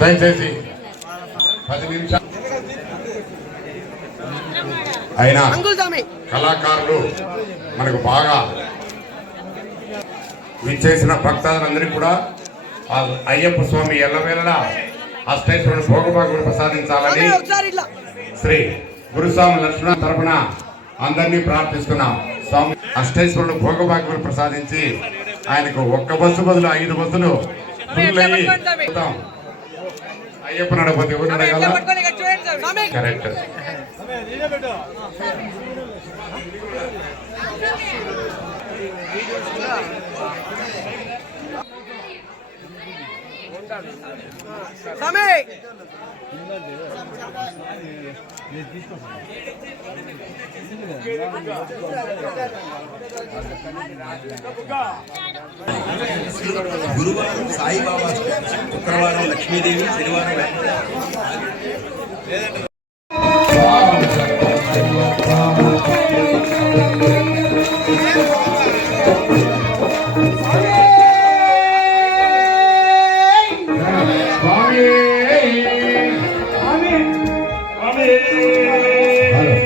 దయచేసి పది నిమిషాలు. అయినా కళాకారులు మనకు బాగా విచ్చేసిన భక్తాదులందరికీ కూడా ఆ అయ్యప్ప స్వామి ఎల్లవేళలా అష్టేశ్వరుడు భోగభాగులు ప్రసాదించాలని శ్రీ గురుస్వామి లక్ష్మణ తరపున అందరినీ ప్రార్థిస్తున్నాం. స్వామి అష్టేశ్వరుడు భోగభాగ్యులు ప్రసాదించి ఆయనకు ఒక్క బస్సు బదులు ఐదు బస్సులు ఫుల్ అయ్యి పోతాం. అయ్యప్ప నడపతి ఎవరు నడగల? స్వామి. కరెక్ట్. స్వామి! గురువారం సాయిబాబా శుక్రవారం లక్ష్మీదేవి శనివారం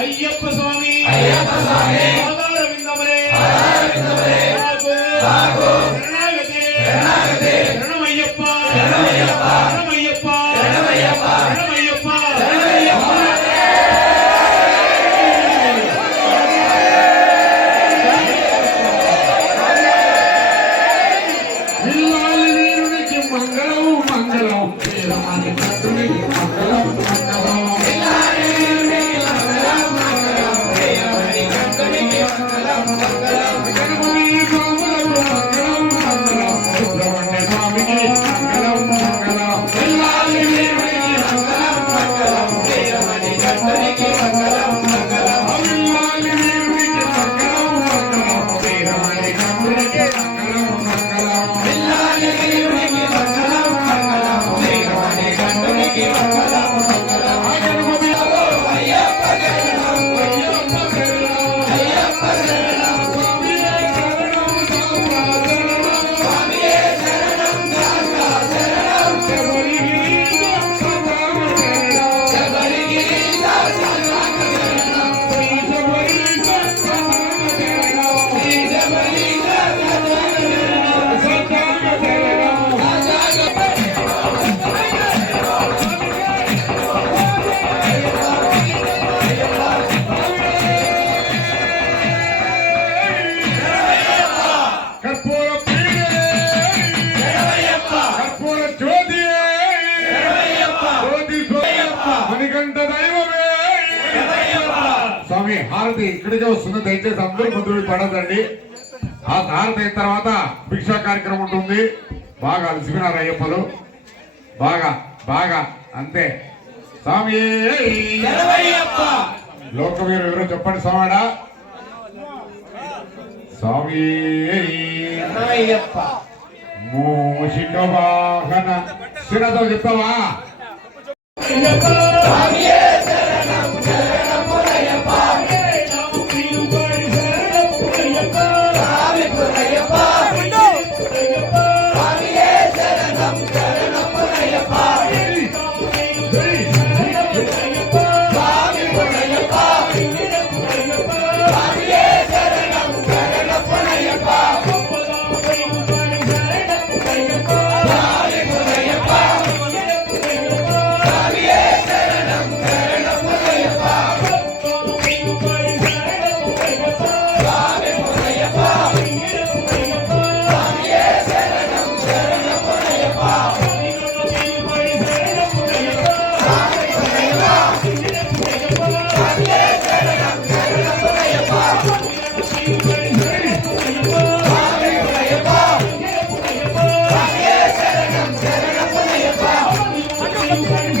అయ్యప్ప స్వామి. ఆధార విందమరే స్వామి హారతి ఇక్కడికే వస్తుంది. దయచేసి అందరూ ముందు పడదండి ఆ హారతి అయిన తర్వాత భిక్షా కార్యక్రమం ఉంటుంది. బాగా అలసిపోయినారు అయ్యప్పలు. బాగా బాగా అంతే. స్వామి లోకవీరు ఎవరో చెప్పండి స్వామిడా. స్వామి మూషిక వాహన. చెప్తావా? Bobby!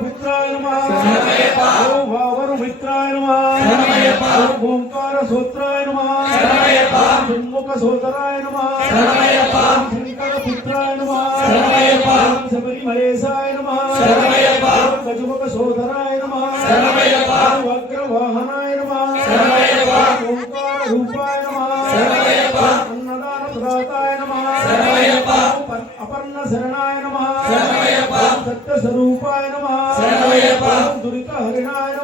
పుత్రాయ ఓం వావరు మిత్రాయ ఓం ఓంకార సూత్రాయ ఓం షణ్ముఖ సోదరాయ ఓం శంకర పుత్రాయ ఓం శబరిమలేశాయ నమ ఓం గజముఖ సోదరాయ ఓం అగ్రవాహనాయ నమ ఓం ఓంకార రూపాయ అన్నదాన ప్రదాతాయ అపర్ణ శరణాయ నమ సత్య స్వరూపాయ నమ దురిత హరిణాయ